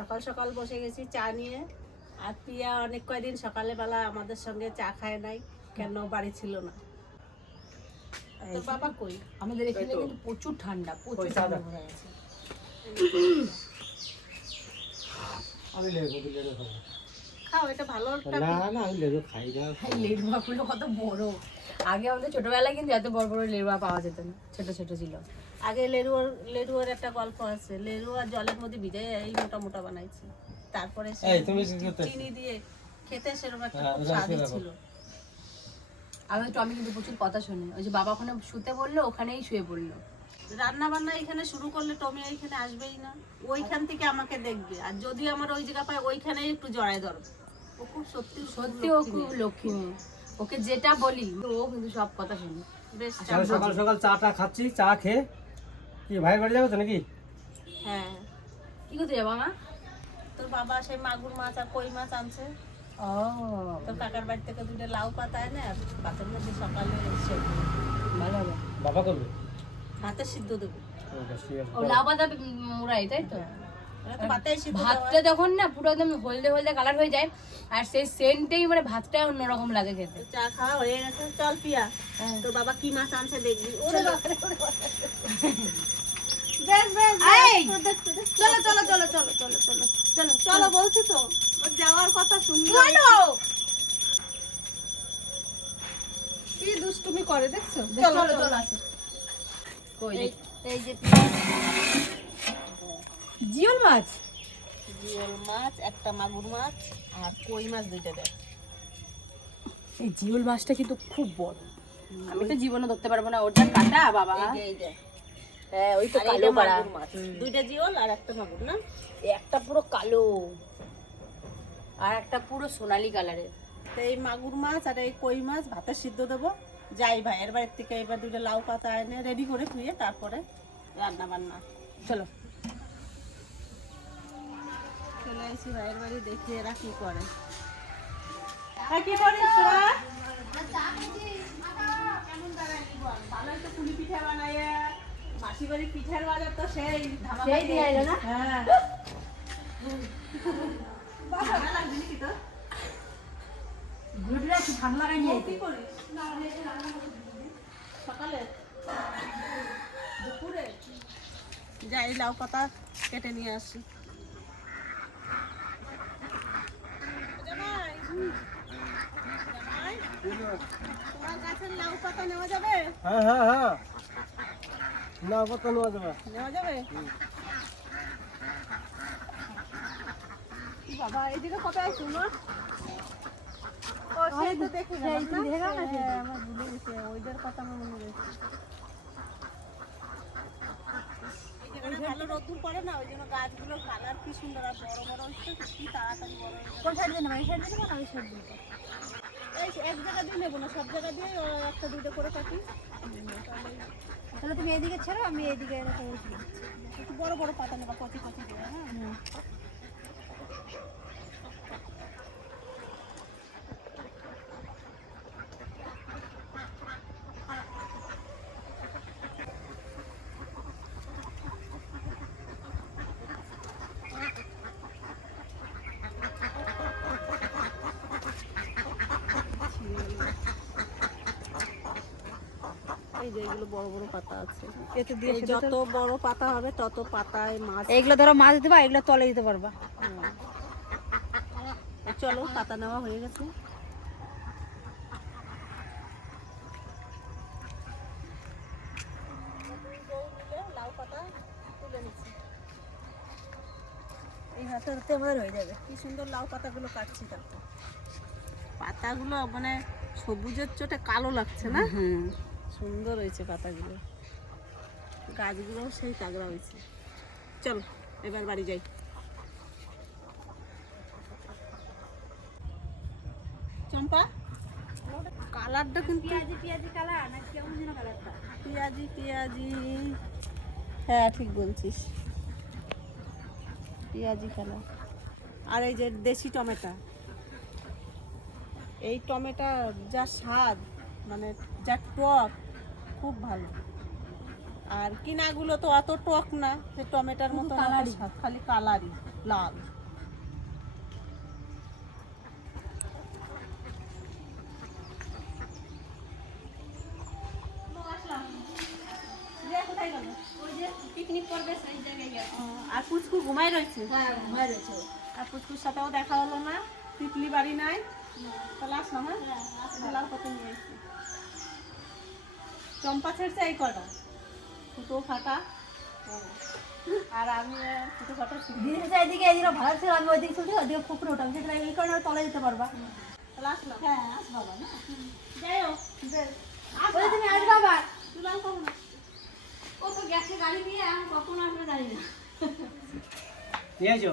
সকাল সকাল বসে গেছি চা নিয়ে। আর প্রিয়া অনেক কয়দিন সকালে বেলা আমাদের সঙ্গে চা খায় নাই, কেন বাড়ি ছিল না। তোর বাবা কই? আমাদের এখানে কিন্তু প্রচুর ঠান্ডা, প্রচুর ঠান্ডা হয়ে গেছে। আমি লেবু খাবো। খাও, এটা ভালো। না না আমি লেবু খাই না। লেরুয়াগুলো কত বড়! আগে আমাদের ছোটবেলায় কিন্তু এত বড় বড় লেরুয়া পাওয়া যেত না, ছোট ছোট ছিল। আগে লেরুয়ার একটা গল্প আছে। লেরুয়া জলের মধ্যে ভিজে এই মোটা মোটা বানাইছে, তারপরে চিনি দিয়ে খেতে সেরকম একটা খুব স্বাদ ছিল। আমি টমি কিন্তু প্রচুর কথা শুনি। ওই যে বাবা ওখানে শুতে বললো, ওখানেই শুয়ে পড়লো। রান্না বান্না এখানে শুরু করলে টমি এইখানে আসবেই না, ওইখান থেকে আমাকে দেখবে। আর যদি আমার ওই জায়গা পায় ওইখানেই একটু জড়ায় ধরবে। ও খুব সত্যি সত্যি ও খুব লক্ষ্মী মেয়ে। ওকে যেটা বলি ও কিন্তু সব কথা শুনি। বেশ সকাল সকাল চাটা খাচ্ছি, চা খেয়ে কি ভাইয়ের বাড়ি যাবো তো নাকি? হ্যাঁ। কি করতে যাবো মা? তোর বাবা সেই মাগুর মাছ আর কই মাছ আনছে। ও তোর কাকার বাড়ি থেকে দুটো লাউ পাতা এনে আর ভাতের মধ্যে সকালে সেদ্ধ ভালো হবে। বাবা করবে? ভাতে সিদ্ধ দেবো। ও লাউ পাতা মুড়াই, তাই তো? ভাতটা যখন না পুরো একদম হলদে হলদে কালার হয়ে যায়, আর সেই সেন্টেই মানে ভাতটা অন্যরকম লাগে খেতে। চা খাওয়া হয়ে গেছে, চল পিয়া তোর বাবা কি মাছ আনছে দেখবি। চলো চলো চলো চলো চলো চলো চলো চলো বলছি তো, ওর যাওয়ার কথা শুনবো। কি দুষ্টুমি করে দেখছো? চলো চলো আসো। এই যে জিওল মাছ, জিওল মাছ, একটা মাগুর মাছ আর কই মাছ দুইটা দেয়। এই জিওল মাছটা কিন্তু খুব বড়, আমি তো জীবনে ধরতে পারবো না। ওটা কাটা বাবা। এই যে হ্যাঁ ওই তো কালো পাড়া মাছ, দুইটা জিওল আর একটা মাগুর না? একটা পুরো কালো আর একটা পুরো সোনালী কালারের। তো এই মাগুর মাছ আর এই কই মাছ ভাতে সিদ্ধ দেবো। যাই ভাইয়ের বাড়ির থেকে এবার দুটো লাউ পাতা এনে রেডি করে ধুয়ে তারপরে রান্না বান্না। চলো চলে আসি ভাইয়ের বাড়ি, দেখি এরা কি করে। কি করিস তোরা? ভালোই তো পুলি পিঠা বানাইয়া। মাসি বাড়ি পিঠার বাজার তো সেই সেই দিয়ে আইলো না? হ্যাঁ বাবা লাগবে নাকি তো? গুড়টা কি ঠান্ডা লাগাই নিয়ে কি করিস? সকালে দুপুরে যাই লাউ পাতা কেটে নিয়ে আসি। জামাই, জামাই, তোমার গাছের লাউ পাতা নেওয়া যাবে? হ্যাঁ হ্যাঁ হ্যাঁ, না কত নেওয়া যাবে? নেওয়া যাবে? বাবা এইদিকে কত আসছো না? ও সেই তো দেখে গেলাম না? হ্যাঁ, আমার ভুলে গেছে, ওইদের কথা আমার মনে রয়েছে। ভালো রোদ্দুর পড়ে না, ওই জন্য গাছগুলোর কালার কি সুন্দর আর বড় বড় হচ্ছে, কি তাড়াতাড়ি বড় হয়ে যায়। কোন সাইড দিয়ে নেবো? এই সাইড দিয়ে নেবো না ওই সাইড দিয়ে? এই এক জায়গা দিয়ে নেবো না, সব জায়গা দিয়ে একটা দুটো করে কাটি। তাহলে তুমি এদিকে ছেড়ো, আমি এদিকে একটু বড় বড় পাতা নেবা, কচি কচি দিয়ে। হ্যাঁ এই যে এগুলো বড় বড় পাতা আছে, এতে দিয়ে যত বড় পাতা হবে তত পাতায় মাছ। এইগুলো ধরো মাছ দিতে পারবা, এগুলো তলে দিতে পারবা। চলো পাতা নেওয়া হয়ে গেছে। লাউ পাতা তুলে নিচ্ছি, এই হাতে হাতে আমাদের হয়ে যাবে। কি সুন্দর লাউ পাতাগুলো কাটছি। তারপর পাতাগুলো মানে সবুজের চোটে কালো লাগছে না? সুন্দর হয়েছে পাতাগুলো, গাছগুলো সেই তাগড়া হয়েছে। চলো এবার বাড়ি যাই। চম্পা কালারটা কিন্তু পেঁয়াজি কালার না কেমন যেন কালারটা? পেঁয়াজি পেঁয়াজি, হ্যাঁ ঠিক বলছিস, পেঁয়াজি কালার। আর এই যে দেশি টমেটো, এই টমেটো যা স্বাদ, মানে যা টক, খুব ভালো। আর কিনাগুলো তো অত টক না, যে টমেটোর মতো কালারই, খালি কালারই। লাল। পিকনিক করবে সেই জায়গায় গেছে। আর পুচকু ঘুমাই রয়েছে। হ্যাঁ ঘুমায় রয়েছে। আর পুচকুর সাথেও দেখা হলো না, তিতলি বাড়ি নাই, তাহলে আসলাম। হ্যাঁ লাউ কত নিয়ে আসছি, চম্পা ছেড়ছে এই কটা, ফুটো ফাটা। আর আমি ফুটো ফাটা দিদির এদিকে এদিকে ভালো ছিল, আমি ওইদিকে শুনছি, ওইদিকে ফুকরে ওঠা, সেটা এই কারণে তলে যেতে পারবা। তাহলে আসলাম। হ্যাঁ আসবা না, যাই হোক বলে তুমি আসবা আবার। তুলাম কখন? ও তো গেছে গাড়ি নিয়ে, আমি কখন আসবে জানি না। নিয়ে আসো।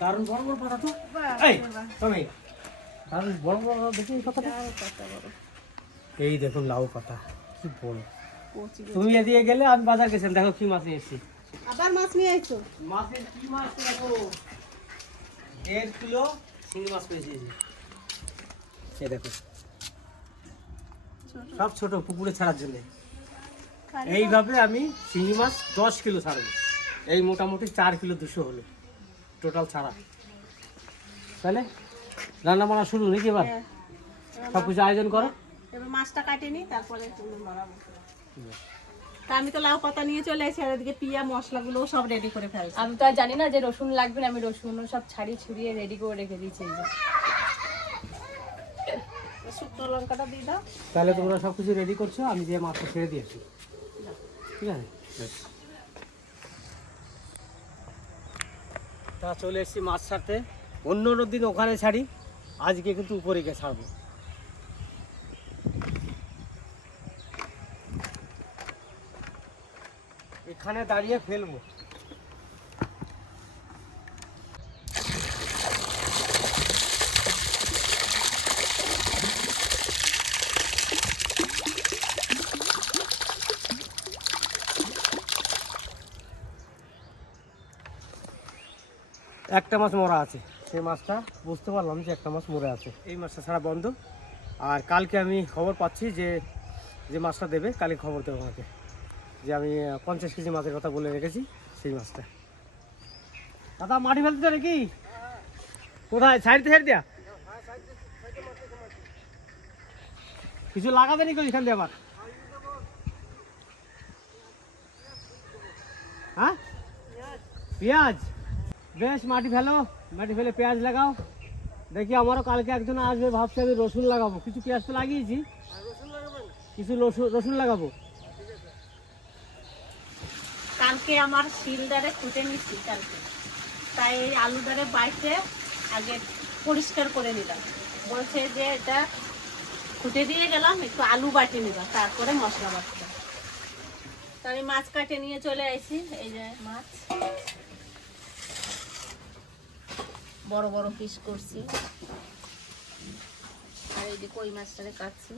দারুণ বড় বড় পাতা তো। এই তুমি দারুণ বড় বড় দেখি এই পাতাটা। এই দেখুন লাউ পাতা কি বড়। তুমি এদিকে গেলে আমি বাজার গেছিলাম, দেখো কি মাছ নিয়ে এসেছি। আবার মাছ নিয়ে আইছো? মাছের কি মাছ দেখো, 1.5 কিলো শিঙি মাছ পেয়েছি। এই দেখো সব ছোট, পুকুরে ছাড়ার জন্য। এইভাবে আমি শিঙি মাছ 10 কিলো ছাড়বো। এই মোটামুটি 4 কিলো 200 হলো টোটাল ছাড়া। তাহলে রান্না বান্না শুরু নাকি এবার? সব কিছু আয়োজন করো। এবার মাছটা কাটে নি, তারপরে বাড়াবো। তা আমি তো লাউ পাতা নিয়ে চলে এসেছি, আর এদিকে পিয়া মশলাগুলো সব রেডি করে ফেলছি। আমি তো আর জানি না যে রসুন লাগবে না, আমি রসুন সব ছাড়িয়ে ছুড়িয়ে রেডি করে রেখে দিয়েছি। এই যে শুকনো লঙ্কাটা দিয়ে দাও। তাহলে তোমরা সব কিছু রেডি করছো, আমি যে মাছটা ছেড়ে দিয়েছি, ঠিক আছে? তা চলে এসেছি মাছ ছাড়তে। অন্য দিন ওখানে ছাড়ি, আজকে কিন্তু উপরে গিয়ে ছাড়বো। এখানে দাঁড়িয়ে ফেলবো। একটা মাছ মরা আছে, সেই মাছটা বুঝতে পারলাম যে একটা মাছ মরে আছে। এই মাছটা ছাড়া বন্ধ। আর কালকে আমি খবর পাচ্ছি যে যে মাছটা দেবে, কালকে খবর দেবো আমাকে, যে আমি 50 কেজি মাছের কথা বলে রেখেছি, সেই মাছটা। দাদা মাটি ফেলতে নাকি? কোথায়? সাইড দিয়া কিছু লাগাবে নাকি ওইখান দিয়ে আবার? হ্যাঁ পেঁয়াজ, বেশ মাটি ফেলো, মাটি ফেলে পেঁয়াজ লাগাও। দেখি আমারও কালকে একজন আসবে, ভাবছি আমি রসুন লাগাবো। কিছু পেঁয়াজ তো লাগিয়েছি, কিছু রসুন লাগাবো। কালকে আমার শিলদারে কুটে নিচ্ছি কালকে, তাই এই আলুদারে বাইটে আগে পরিষ্কার করে নিলাম। বলছে যে এটা কুটে দিয়ে গেলাম, একটু আলু বাটি নিলাম, তারপরে মশলা বাটতে। তো আমি মাছ কাটে নিয়ে চলে আসি। এই যে মাছ বড় বড় পিস করছি, আর এই যে কই মাছটারে কাটছি।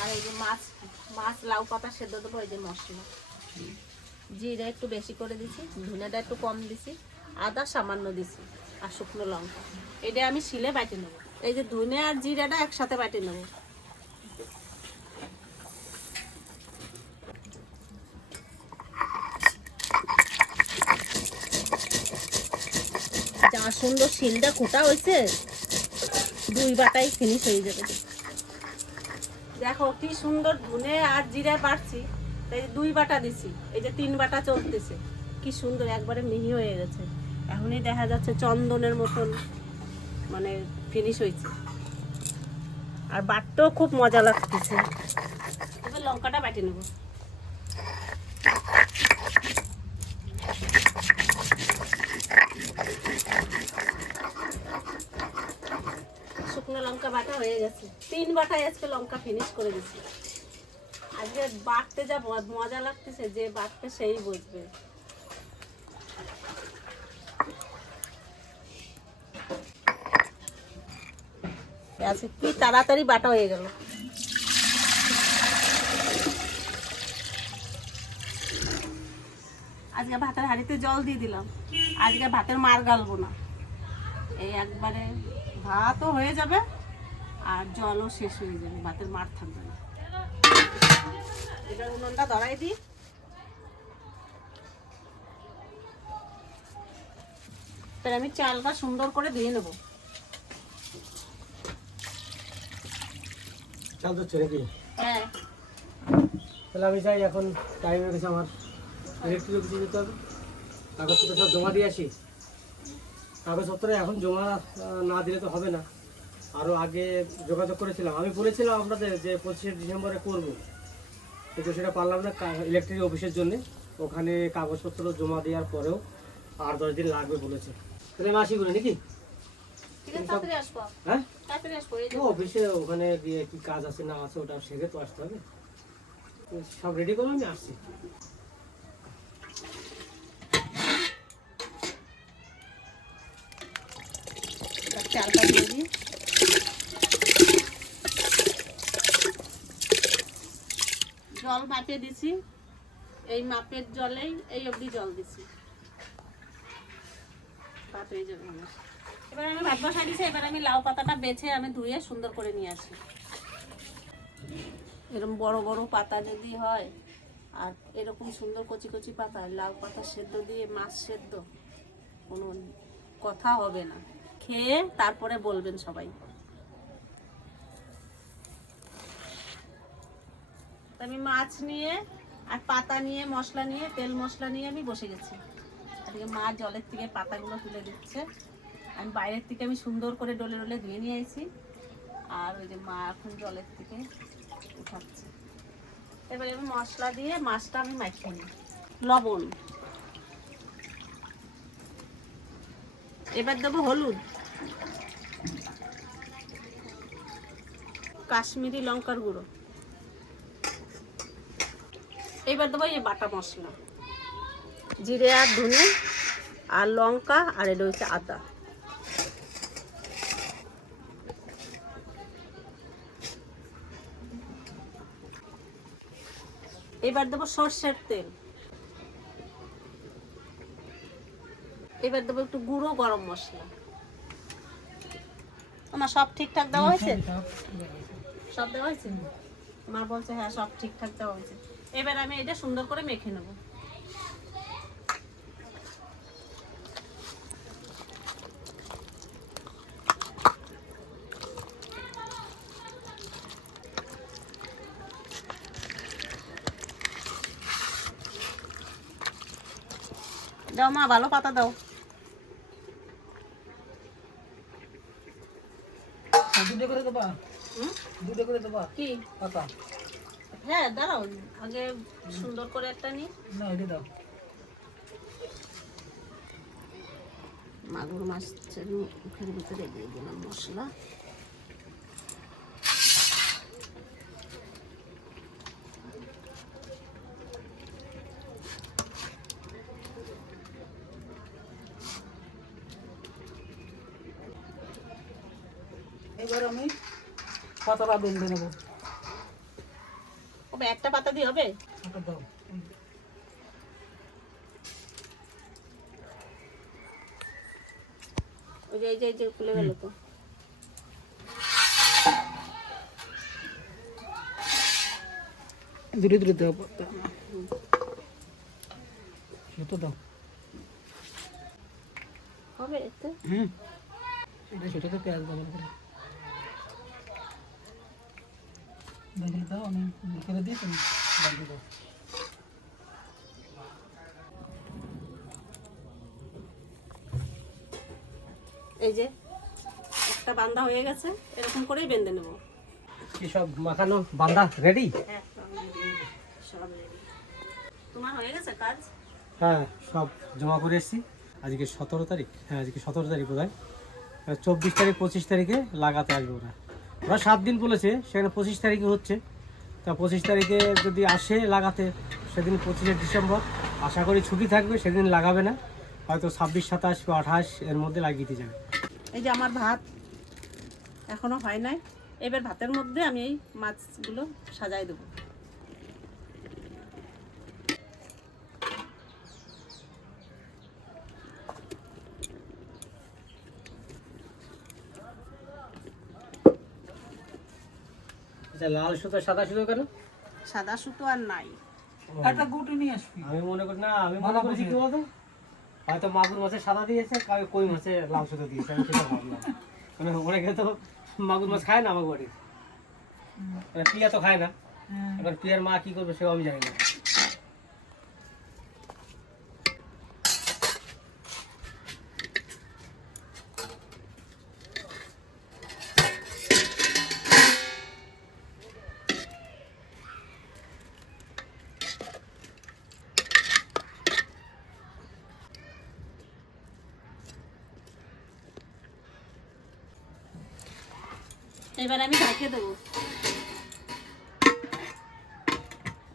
আর এই যে মাছ লাউ পাতা সেদ্ধ দেবো। এই যে মশলা, জিরা একটু বেশি করে দিছি, ধনেটা একটু কম দিছি, আদা সামান্য দিছি, আর শুকনো লঙ্কা। এটা আমি শিলে বাটি নেবো। এই যে ধনে আর জিরাটা একসাথে বাটি নেবো। যা সুন্দর শিলটা কোটা হয়েছে, 2 বাটাই ফিনিশ হয়ে যাবে। দেখো কি সুন্দর ধনে আর জিরা বাড়ছি, তাই 2 বাটা দিছি, এই যে 3 বাটা চলতেছে। কি সুন্দর একবারে মিহি হয়ে গেছে। এখনই দেখা যাচ্ছে চন্দনের মতন মানে ফিনিশ হয়েছে, আর বাটতেও খুব মজা লাগতেছে। এবার লঙ্কাটা বাটি নেব। শুকনো লঙ্কা বাটা হয়ে গেছে, 3 বাটায় আজকে লঙ্কা ফিনিশ করে দিচ্ছি। আজকে বাটতে যা মজা লাগতেছে, যে বাটতে সেই বুঝবে। আজকে কি তাড়াতাড়ি বাটা হয়ে গেল। আজকে ভাতের হাঁড়িতে জল দিয়ে দিলাম, আজকে ভাতের মার গালবো না। এই একবারে ভাতও হয়ে যাবে আর জলও শেষ হয়ে যাবে, ভাতের মার থাকবে না। এবার উনুনটা ধরাই দিই, এবার আমি চালটা সুন্দর করে ধুয়ে নেবো। চাল ধুচ্ছে নাকি? হ্যাঁ, তাহলে আমি যাই, এখন টাইম হয়ে গেছে আমার, ইলেকট্রিক অফিসে যেতে হবে, কাগজপত্র সব জমা দিয়ে আসি। কাগজপত্র এখন জমা না দিলে তো হবে না, আরও আগে যোগাযোগ করেছিলাম, আমি বলেছিলাম আপনাদের যে 25শে ডিসেম্বরে করব, কিন্তু সেটা পারলাম না ইলেকট্রিক অফিসের জন্যে। ওখানে কাগজপত্র জমা দেওয়ার পরেও আর 10 দিন লাগবে বলেছে। তাহলে আমি আসি বলে নাকি? ঠিক আছে, তাড়াতাড়ি আসবো। হ্যাঁ, তাড়াতাড়ি আসবো। এই যে অফিসে ওখানে গিয়ে কি কাজ আছে না আছে ওটা সেরে তো আসতে হবে। সব রেডি করো, আমি আসছি। চালটা দিয়ে দিই। জল মাপে দিছি, এই মাপের জলেই এই অবধি জল দিছি। ভাত হয়ে যাবে আমার। এবার আমি ভাত বসাই দিছি। এবার আমি লাউ পাতাটা বেছে আমি ধুয়ে সুন্দর করে নিয়ে আসি। এরকম বড় বড় পাতা যদি হয়, আর এরকম সুন্দর কচি কচি পাতা, লাউ পাতা সেদ্ধ দিয়ে মাছ সেদ্ধ, কোনো কথা হবে না। খেয়ে তারপরে বলবেন সবাই। আমি মাছ নিয়ে আর পাতা নিয়ে মশলা নিয়ে তেল মশলা নিয়ে আমি বসে গেছি। এদিকে মা জলের থেকে পাতাগুলো তুলে দিচ্ছে, আমি বাইরের থেকে আমি সুন্দর করে ডলে ডলে ধুয়ে নিয়ে আসি, আর ওই যে মা এখন জলের থেকে উঠাচ্ছে। এবারে আমি মশলা দিয়ে মাছটা আমি মাখিয়ে নিই। লবণ, এবার দেবো হলুদ, কাশ্মীরি লঙ্কার গুঁড়ো, এবার দেবো এই বাটা মশলা, জিরে আর ধনে আর লঙ্কা, আর এটা হচ্ছে আদা। এবার দেবো সর্ষের তেল, এবার দেবো একটু গুঁড়ো গরম মশলা। আমার সব ঠিকঠাক দেওয়া হয়েছে? সব দেওয়া হয়েছে? মা বলছে হ্যাঁ সব ঠিকঠাক দেওয়া হয়েছে। এবার আমি এটা সুন্দর করে মেখে নেব। দাও মা, ভালো পাতা দাও। দুটো করে দেবা? দুটো করে দেবা কি পাতা? হ্যাঁ দাঁড়াও, আগে সুন্দর করে একটা নি। না, এটা দাও। মাগুর মাছের মুখের ভিতরে দিয়ে দিলাম মশলা। এবার আমি পাতাটা বেঁধে নেবো। ওবে একটা পাতা দিয়ে হবে? পাতা দাও। ওই যে এই যে খুলে গেল তো। ধীরে ধীরে দাও পাতা। সেটা দাও। হবে এতে? সেটাতে পেঁয়াজ ব্যবহার করে দেখলে দাও, আমি করে দিই, তুমি লাগিয়ে দাও। এই যে একটা বান্দা হয়ে গেছে, এরকম করেই বেঁধে নেব। কি সব মাখানো বান্দা রেডি? হ্যাঁ সব রেডি। তোমার হয়ে গেছে কাজ? হ্যাঁ, সব জমা করে এসেছি। আজকে 17 তারিখ, হ্যাঁ আজকে 17 তারিখ বোধ হয়। 24 তারিখ 25 তারিখে লাগাতে আসবে ওরা। ওরা 7 দিন বলেছে, সেখানে 25 তারিখে হচ্ছে। তা 25 তারিখে যদি আসে লাগাতে, সেদিন 25শে ডিসেম্বর, আশা করি ছুটি থাকবে, সেদিন লাগাবে না, হয়তো 26, 27 বা 28 এর মধ্যে লাগিয়ে দিয়ে যাবে। এই যে আমার ভাত এখনো হয় নাই। এবার ভাতের মধ্যে আমি এই মাছগুলো সাজাই দেবো। আচ্ছা, লাল সুতো সাদা সুতো কেন? সাদা সুতো আর নাই। একটা গুটি নিয়ে আসবি। আমি মনে করি না, আমি মনে করি কি বলতো, হয়তো মাগুর মাছের সাদা দিয়েছে, কাউকে কই মাছের লাউ সাদা দিয়েছে, আমি সেটা ভাবলাম। মানে অনেকে তো মাগুর মাছ খায় না আমার বাড়ি, মানে পিয়া তো খায় না, এবার পিয়ার মা কি করবে সেও আমি জানি না। এবার আমি ঢেকে দেবো,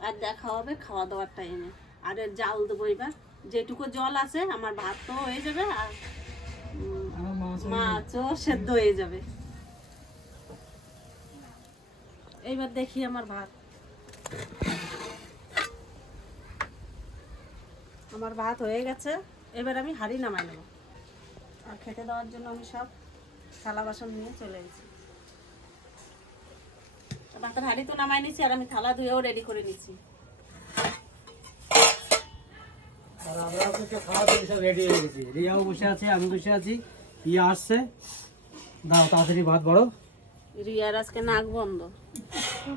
আর দেখা হবে খাওয়া দাওয়ার টাইমে। আর এর জাল দেবো এবার, যেটুকু জল আছে আমার ভাত তো হয়ে যাবে, আর মাছও সেদ্ধ হয়ে যাবে। এইবার দেখি আমার ভাত, আমার ভাত হয়ে গেছে। এবার আমি হাঁড়ি নামাই নেব, আর খেতে দেওয়ার জন্য আমি সব থালা বাসন নিয়ে চলে এসেছি। ভাতের হাঁড়ি তো নামাই নিচ্ছি, আর আমি থালা ধুয়েও রেডি করে নিচ্ছি। আর আমরা তো খাওয়া দাওয়া সব রেডি হয়ে গেছি, রিয়াও বসে আছে, আমি বসে আছি, ইয়া আসছে, দাও তাড়াতাড়ি ভাত বড়। রিয়ার আজকে নাক বন্ধ,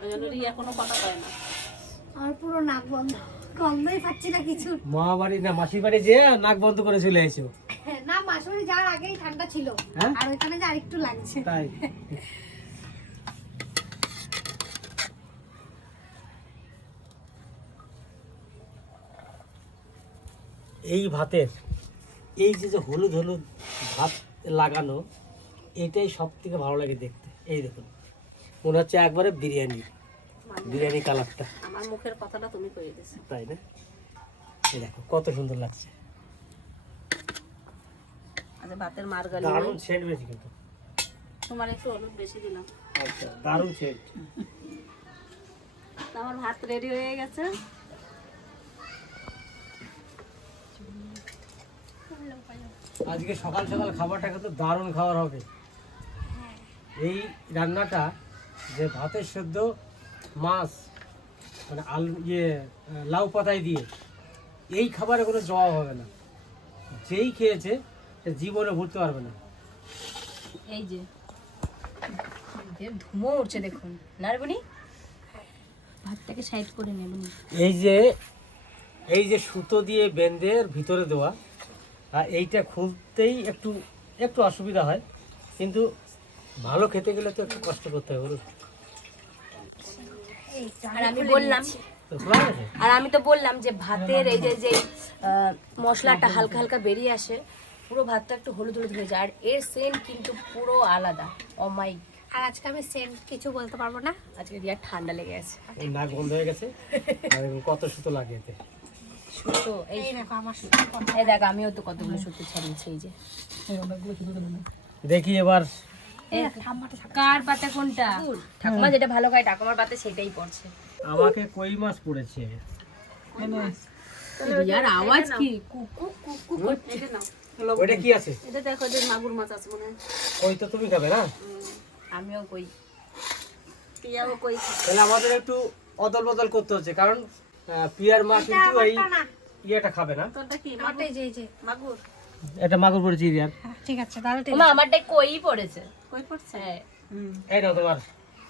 ওই জন্য রিয়া কোনো কথা কয় না। আমার পুরো নাক বন্ধ, গন্ধই পাচ্ছি না কিছু। মা বাড়ি না মাসির বাড়ি যে নাক বন্ধ করে চলে এসো। না, মাসুরি যাওয়ার আগেই ঠান্ডা ছিল, হ্যাঁ? আর ওইখানে যে আরেকটু লাগছে। তাই এই ভাতের এই যে হলুদ হলুদ ভাত লাগানো, এটাই সব থেকে ভালো লাগে দেখতে। এই দেখুন, মনে হচ্ছে একবারে বিরিয়ানি কালারটা। আমার মুখের কথাটা তুমি কয়ে দিছো, তাই না? এই দেখো কত সুন্দর লাগছে, আচ্ছা ভাতের মারগালি দারুণ সেন্ট বেশি, কিন্তু তোমার একটু হলুদ বেশি দিলাম। আচ্ছা দারুণ সেন্ট। আমার ভাত রেডি হয়ে গেছে। আজকে সকাল সকাল খাবারটা কিন্তু দারুণ খাবার হবে। এই রান্নাটা যে ভাতের সেদ্ধ মাছ, মানে আলু লাউ পাতায় দিয়ে, এই খাবারে কোনো জবাব হবে না। যেই খেয়েছে সে জীবনে ভুলতে পারবে না। এই যে ধুমো উঠছে দেখুন, নারবনি ভাতটাকে সাইড করে নেবেন। এই যে সুতো দিয়ে বেঁধে ভিতরে দেওয়া, আর এইটা খুলতেই একটু একটু অসুবিধা হয়, কিন্তু ভালো খেতে গেলে তো একটু কষ্ট করতে হবে বলুন। আর আমি বললাম, তো খোলা গেছে? আর আমি তো বললাম যে ভাতের এই যে মশলাটা হালকা হালকা বেরিয়ে আসে, পুরো ভাতটা একটু হলুদ হলুদ হয়ে যায়, আর এর সেন্ট কিন্তু পুরো আলাদা। ও মাই, আর আজকে আমি সেন্ট কিছু বলতে পারবো না, আজকে রিয়ার ঠান্ডা লেগে গেছে। এই নাক বন্ধ হয়ে গেছে, আর কত সুতো লাগে এতে। সুতো এই এই দেখো আমার সাথে কথা। এই দেখ, আমিও তো কতগুলো সুতো ছাড়িয়েছি। এই যে দেখি এবার কার পাতা কোনটা, ঠাকুমা যেটা ভালো খায় ঠাকুমার পাতে সেটাই পড়ছে। আমাকে কই মাছ পড়েছে। রিয়ার আওয়াজ কি কুকু কুকু করছে। এটা নাও, ওইটা কি আছে? এটা দেখো, যে মাগুর মাছ আছে মনে হয়। কই তো তুমি খাবে না? আমিও কই, পিয়াও কই খায়। তাহলে আমাদের একটু অদল বদল করতে হচ্ছে, কারণ পিয়ার মা কিন্তু এই ইয়েটা খাবে না। তোরটা কি আমারটাই যে মাগুর? এটা মাগুর পড়েছে রিয়ার। হ্যাঁ, ঠিক আছে দাঁড়াও, ঠিক ওমা আমারটাই কই পড়েছে। কই পড়ছে? হ্যাঁ, এই নাও তোমার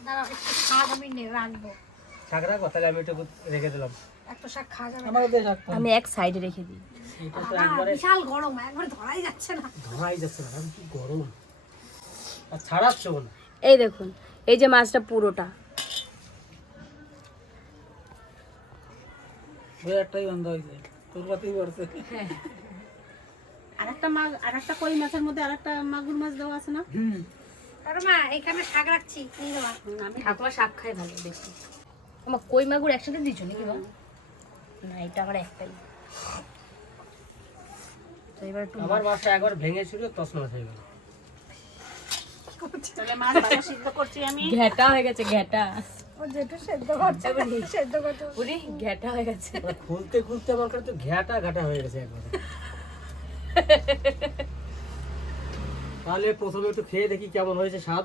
দাঁড়াও, একটু শাক আমি রাখবো, শাক রাখো, তাহলে আমি একটু রেখে দিলাম। একটা শাক খাওয়া যাবে না। আমি এক সাইডে রেখে দিই। এটা তো বাবা, একবারে বিশাল গরম, একবার ধরাই যাচ্ছে না। ধরাই যাচ্ছে না, কারণ কি গরম, আর ছাড়াচ্ছ না। এই দেখুন, এই যে মাছটা পুরোটা একটাই বন্ধ হয়েছে, তোর কথাই বলছে। আরেকটা কই মাছের মধ্যে আরেকটা মাগুর মাছ দেওয়া আছে না? আর মা এখানে শাক রাখছি, নিয়ে যাবা। আমি ঠাকুমা শাক খায় ভালো বেশি। আমার কই মাগুর একসাথে দিচ্ছ নাকি বা? না, এটা আমার একটাই। তো এবার একটু আমার মাছটা একবার ভেঙেছিল, তছনছ হয়ে গেল। তাহলে মাছ ভালো সিদ্ধ করছি আমি। ঘেটা হয়ে গেছে, ঘেটা। ও যেটা সেদ্ধ করছে, সেদ্ধ করতে উনি ঘেটা হয়ে গেছে। মানে খুলতে খুলতে আমার কাছে তো ঘাটা হয়ে গেছে একবার। তাহলে প্রথমে একটু খেয়ে দেখি কেমন হয়েছে স্বাদ।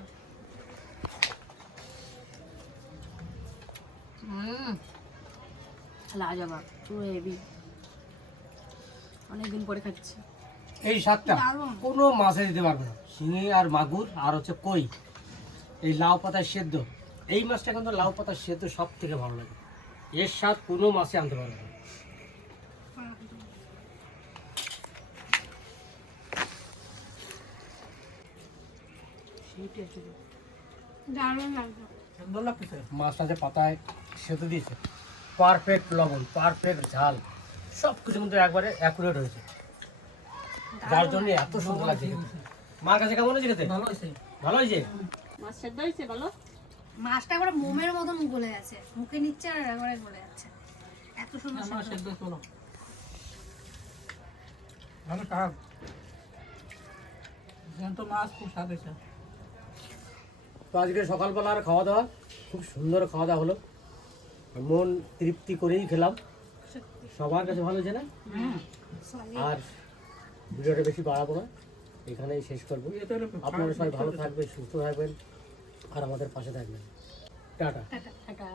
লাজবাব, পুরো হেভি। অনেকদিন পরে খাচ্ছি। এই স্বাদটা কোনো মাছে দিতে পারবে না। শিঙি আর মাগুর আর হচ্ছে কই, এই লাউ পাতার সেদ্ধ, এই মাছটা কিন্তু লাউ পাতার সেদ্ধ সব থেকে ভালো লাগে। এর স্বাদ কোনো মাছে আনতে পারবে না। দারুণ লাগছে। মাছটা যে পাতায় সেদ্ধ দিয়েছে, পারফেক্ট লবণ, পারফেক্ট ঝাল, সব কিছু কিন্তু একবারে অ্যাকুরেট হয়েছে, যার জন্য এত সুন্দর লাগছে খেতে। মার কাছে কেমন হয়েছে খেতে? ভালো হয়েছে। ভালো হয়েছে? মাছ সেদ্ধ হয়েছে বলো? মাছটা একবারে মোমের মতন গলে গেছে, মুখে নিচ্ছে আর একবারে গলে যাচ্ছে, এত সুন্দর সেদ্ধ। তো আজকে সকালবেলার খাওয়া দাওয়া খুব সুন্দর খাওয়া দাওয়া হলো, মন তৃপ্তি করেই খেলাম। সবার কাছে ভালো হয়েছে না? আর ভিডিওটা বেশি বাড়াবো না, এখানেই শেষ করবো। আপনারা সবাই ভালো থাকবেন, সুস্থ থাকবেন আর আমাদের পাশে থাকবেন। টাটা। টাটা।